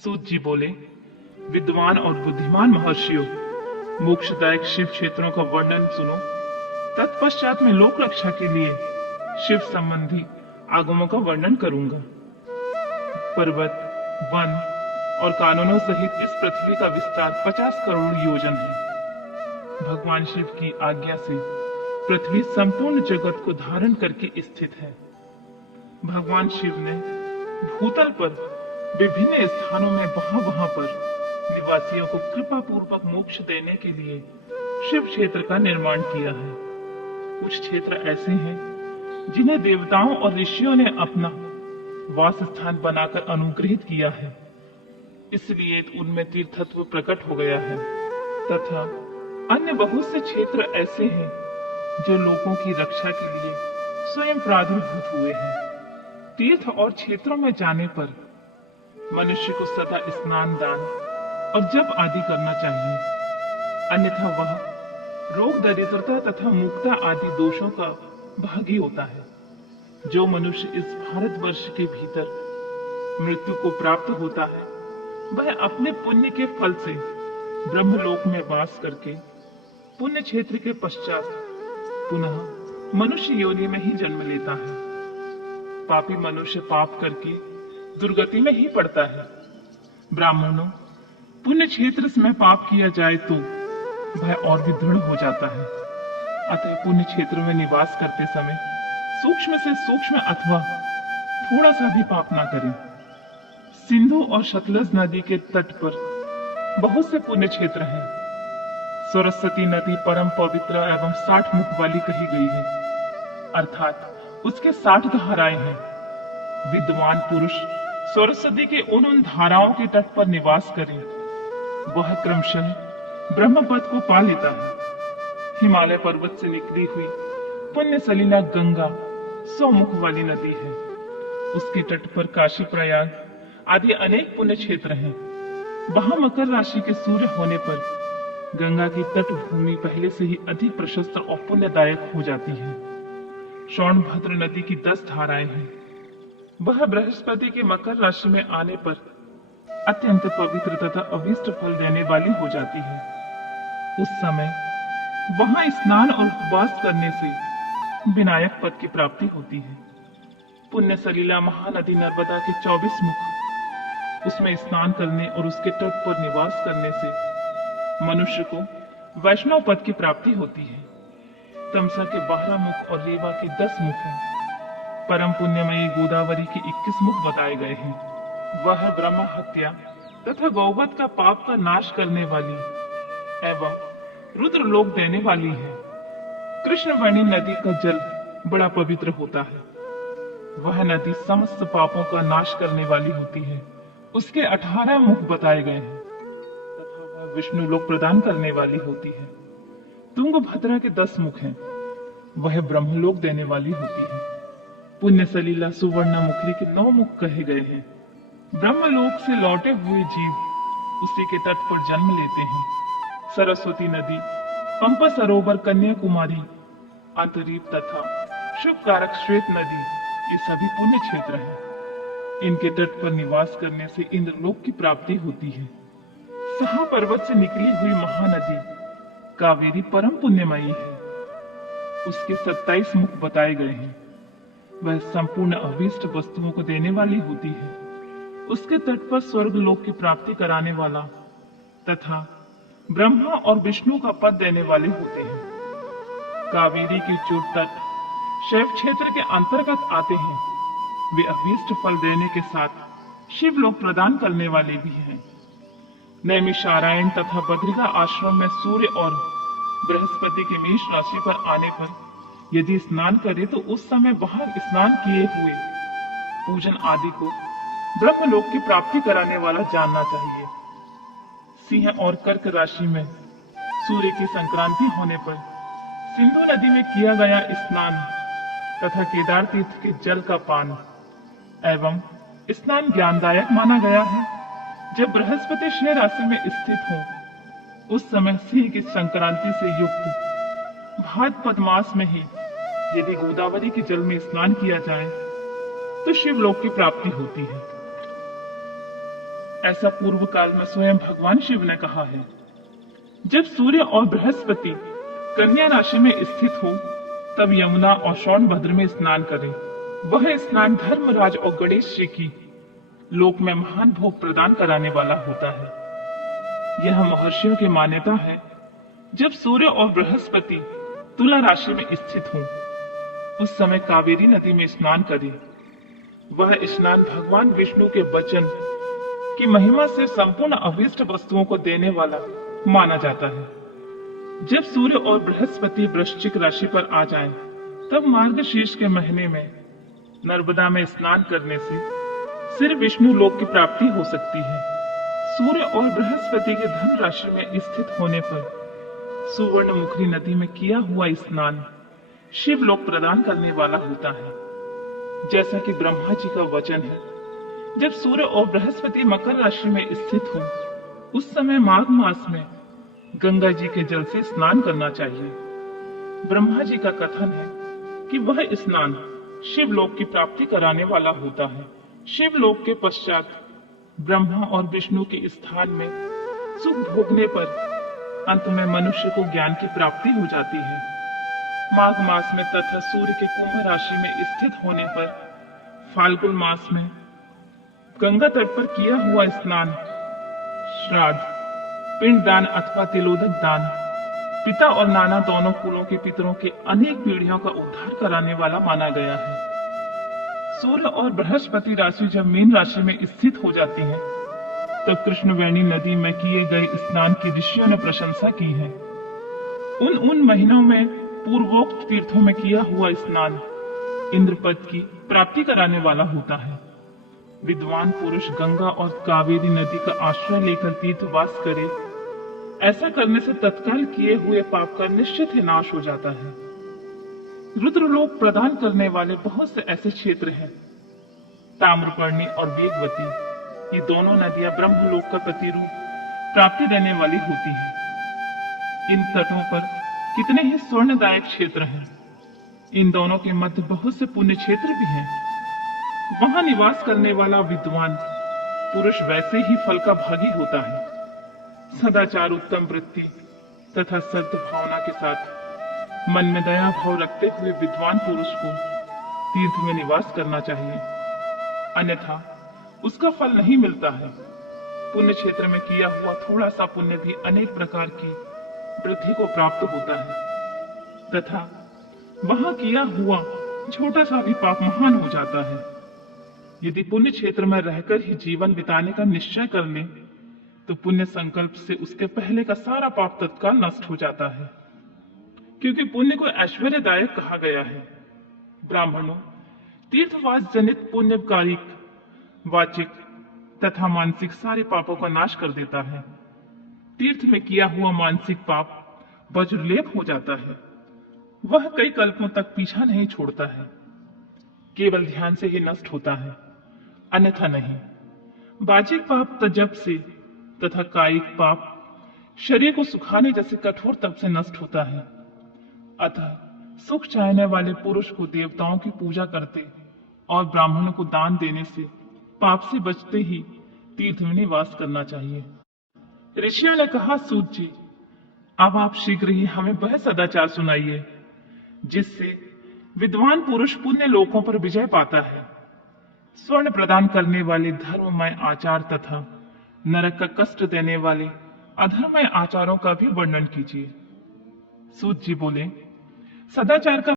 सूत जी बोले, विद्वान और बुद्धिमान महर्षियों, मोक्षदायक शिव क्षेत्रों का वर्णन सुनो। तत्पश्चात में लोक रक्षा के लिए शिव संबंधी आगमों का वर्णन करूंगा। पर्वत, वन और कानूनों सहित इस पृथ्वी का विस्तार 50 करोड़ योजन है। भगवान शिव की आज्ञा से पृथ्वी संपूर्ण जगत को धारण करके स्थित है। भगवान शिव ने भूतल पर विभिन्न स्थानों में वहां पर निवासियों को कृपा पूर्वक मोक्ष देने के लिए शिव क्षेत्र का निर्माण किया है। कुछ क्षेत्र ऐसे हैं जिन्हें देवताओं और ऋषियों ने अपना वास स्थान बनाकर अनुग्रहित किया है, इसलिए उनमें तीर्थत्व प्रकट हो गया है। तथा अन्य बहुत से क्षेत्र ऐसे हैं जो लोगों की रक्षा के लिए स्वयं प्रादुर्भूत हुए हैं। तीर्थ और क्षेत्रों में जाने पर मनुष्य को सदा स्नान, दान और जप आदि करना चाहिए, अन्यथा वह रोग, दरिद्रता तथा मुक्ता आदि दोषों का भागी होता है। जो मनुष्य इस भारतवर्ष के भीतर मृत्यु को प्राप्त होता है, वह अपने पुण्य के फल से ब्रह्मलोक में वास करके पुण्य क्षेत्र के पश्चात पुनः मनुष्य योनि में ही जन्म लेता है। पापी मनुष्य पाप करके दुर्गति में ही पड़ता है। ब्राह्मणों, पुण्य क्षेत्र में पाप किया जाए तो वह और भी दृढ़ हो जाता है। अतः पुण्य क्षेत्र में निवास करते समय सूक्ष्म से सूक्ष्म अथवा थोड़ा सा भी पाप ना करें। सिंधु और सतलज नदी के तट पर बहुत से पुण्य क्षेत्र हैं। सरस्वती नदी परम पवित्र एवं 60 मुख वाली कही गई है, अर्थात उसके 60 धाराएं हैं। विद्वान पुरुष सरस्वती के उन धाराओं के तट पर निवास करें, वह क्रमशः ब्रह्मपद को पा लेता है। हिमालय पर्वत से निकली हुई पुण्य सलिला गंगा 100 मुख वाली नदी है। उसके तट पर काशी, प्रयाग आदि अनेक पुण्य क्षेत्र हैं। वहां मकर राशि के सूर्य होने पर गंगा की तट भूमि पहले से ही अधिक प्रशस्त और पुण्यदायक हो जाती है। सोनभद्र नदी की 10 धाराएं हैं। वह बृहस्पति के मकर राशि में आने पर अत्यंत पवित्र तथा अभीष्ट फल देने वाली हो जाती है। उस समय वहां स्नान और उपवास करने से विनायक पद की प्राप्ति होती है। पुण्य सलीला महानदी नर्मदा के 24 मुख, उसमें स्नान करने और उसके तट पर निवास करने से मनुष्य को वैष्णव पद की प्राप्ति होती है। तमसा के 12 मुख और रेवा के 10 मुख हैं। परम पुण्यमयी गोदावरी के 21 मुख बताए गए हैं। वह ब्रह्म हत्या तथा गौवध का पाप का नाश करने वाली एवं रुद्र लोक देने वाली है। कृष्णवाणी नदी का जल बड़ा पवित्र होता है। वह नदी समस्त पापों का नाश करने वाली होती है। उसके 18 मुख बताए गए हैं तथा वह विष्णु लोक प्रदान करने वाली होती है। तुंगभद्रा के 10 मुख हैं। वह ब्रह्मलोक देने वाली होती है। पुण्य सलीला सुवर्ण मुखरी के 9 मुख कहे गए हैं। ब्रह्मलोक से लौटे हुए जीव उसी के तट पर जन्म लेते हैं। सरस्वती नदी, पंपा सरोवर, कन्याकुमारी, अंतरीप तथा शुभ कारक श्वेत नदी, ये सभी पुण्य क्षेत्र हैं। इनके तट पर निवास करने से इंद्रलोक की प्राप्ति होती है। सहा पर्वत से निकली हुई महानदी कावेरी परम पुण्यमयी है। उसके 27 मुख बताए गए हैं। वह संपूर्ण अभीष्ट वस्तुओं को देने वाली होती है। उसके तट पर स्वर्ग लोक की प्राप्ति कराने वाला तथा ब्रह्मा और विष्णु का पद देने वाले होते हैं। कावेरी के जो तट शैव क्षेत्र के अंतर्गत आते हैं, वे अभीष्ट फल देने के साथ शिव लोक प्रदान करने वाले भी हैं। नैमिषारण्य तथा बद्रिका आश्रम में सूर्य और बृहस्पति के मेष राशि पर आने पर यदि स्नान करे तो उस समय वहां स्नान किए हुए पूजन आदि को ब्रह्मलोक की प्राप्ति कराने वाला जानना चाहिए। सिंह और कर्क राशि में सूर्य की संक्रांति होने पर सिंधु नदी में किया गया स्नान तथा केदार तीर्थ के जल का पान एवं स्नान ज्ञानदायक माना गया है। जब बृहस्पति सिंह राशि में स्थित हो, उस समय सिंह की संक्रांति से युक्त भाद्रपद मास में ही यदि गोदावरी के जल में स्नान किया जाए तो शिवलोक की प्राप्ति होती है। ऐसा पूर्व काल में स्वयं भगवान शिव ने कहा है। जब सूर्य और बृहस्पति कन्या राशि में स्थित हो तब यमुना और सोनभद्र में स्नान करें। वह स्नान धर्मराज और गणेश जी की लोक में महान भोग प्रदान कराने वाला होता है। यह महर्षियों की मान्यता है। जब सूर्य और बृहस्पति तुला राशि में स्थित हों, उस समय कावेरी नदी में स्नान करें। वह स्नान भगवान विष्णु के वचन की महिमा से संपूर्ण अभीष्ट वस्तुओं को देने वाला माना जाता है। जब सूर्य और बृहस्पति वृश्चिक राशि पर आ जाएं, तब मार्गशीर्ष के महीने में नर्मदा में स्नान करने से सिर्फ विष्णु लोक की प्राप्ति हो सकती है। सूर्य और बृहस्पति के धन राशि में स्थित होने पर सुवर्णमुखी नदी में किया हुआ स्नान शिव लोक प्रदान करने वाला होता है। जैसा कि ब्रह्मा जी का वचन है, जब सूर्य और बृहस्पति मकर राशि में स्थित हो, उस समय माघ मास में गंगा जी के जल से स्नान करना चाहिए। ब्रह्मा जी का कथन है कि वह स्नान शिव लोक की प्राप्ति कराने वाला होता है। शिव लोक के पश्चात ब्रह्मा और विष्णु के स्थान में सुख भोगने पर अंत में मनुष्य को ज्ञान की प्राप्ति हो जाती है। माघ मास में तथा सूर्य के कुंभ राशि में स्थित होने पर फाल्गुन मास में गंगा तट पर किया हुआ स्नान श्राद्ध, पिंड दान अथवा तिलोदक दान पिता और नाना दोनों कुलों के पितरों के अनेक पीढ़ियों का उद्धार कराने वाला माना गया है। सूर्य और बृहस्पति राशि जब मीन राशि में स्थित हो जाती है, तब कृष्णवेणी नदी में किए गए स्नान की ऋषियों ने प्रशंसा की है। उन महीनों में पूर्वोक्त तीर्थों में किया हुआ स्नान इंद्रपद की प्राप्ति कराने वाला होता है। विद्वान पुरुष गंगा और कावेरी नदी का आश्रय लेकर तीर्थवास करे। ऐसा करने से तत्काल किए हुए पाप का निश्चित ही नाश हो जाता है। रुद्रलोक प्रदान करने वाले बहुत से ऐसे क्षेत्र हैं। ताम्रपर्णी और वेगवती, ये दोनों नदियां ब्रह्मलोक का प्रतिरूप प्राप्ति देने वाली होती हैं। इन तटों पर कितने ही स्वर्णदायक क्षेत्र हैं। इन दोनों के मध्य बहुत से पुण्य क्षेत्र भी हैं। वहां निवास करने वाला विद्वान पुरुष वैसे ही फल का भागी होता है। सदाचार, उत्तम वृत्ति तथा सद्भावना के साथ मन में दया भाव रखते हुए विद्वान पुरुष को तीर्थ में निवास करना चाहिए, अन्यथा उसका फल नहीं मिलता है। पुण्य क्षेत्र में किया हुआ थोड़ा सा पुण्य भी अनेक प्रकार की वृद्धि को प्राप्त होता है तथा वहां किया हुआ छोटा सा भी पाप महान हो जाता है। यदि पुण्य क्षेत्र में रहकर ही जीवन बिताने का निश्चय कर ले, तो पुण्य संकल्प से उसके पहले का सारा पाप तत्काल नष्ट हो जाता है, क्योंकि पुण्य को ऐश्वर्यदायक कहा गया है। ब्राह्मणों, तीर्थवास जनित पुण्यकारिक वाचिक तथा मानसिक सारे पापों का नाश कर देता है। तीर्थ में किया हुआ मानसिक पाप वज्रलेप हो जाता है। वह कई कल्पों तक पीछा नहीं छोड़ता है, केवल ध्यान से ही नष्ट होता है, अन्यथा नहीं। बाजिक पाप तजब से तथा कायिक पाप शरीर को सुखाने जैसे कठोर तप से नष्ट होता है। अतः सुख चाहने वाले पुरुष को देवताओं की पूजा करते और ब्राह्मणों को दान देने से पाप से बचते ही तीर्थ में निवास करना चाहिए। ऋषियों ने कहा, सूत जी, अब आप शीघ्र ही हमें वह सदाचार सुनाइए जिससे विद्वान पुरुष पुण्य लोकों पर विजय पाता है। स्वर्ण प्रदान करने वाले धर्ममय आचार तथा नरक का कष्ट देने वाले अधर्ममय आचारों का भी वर्णन कीजिए। सूत जी बोले, सदाचार का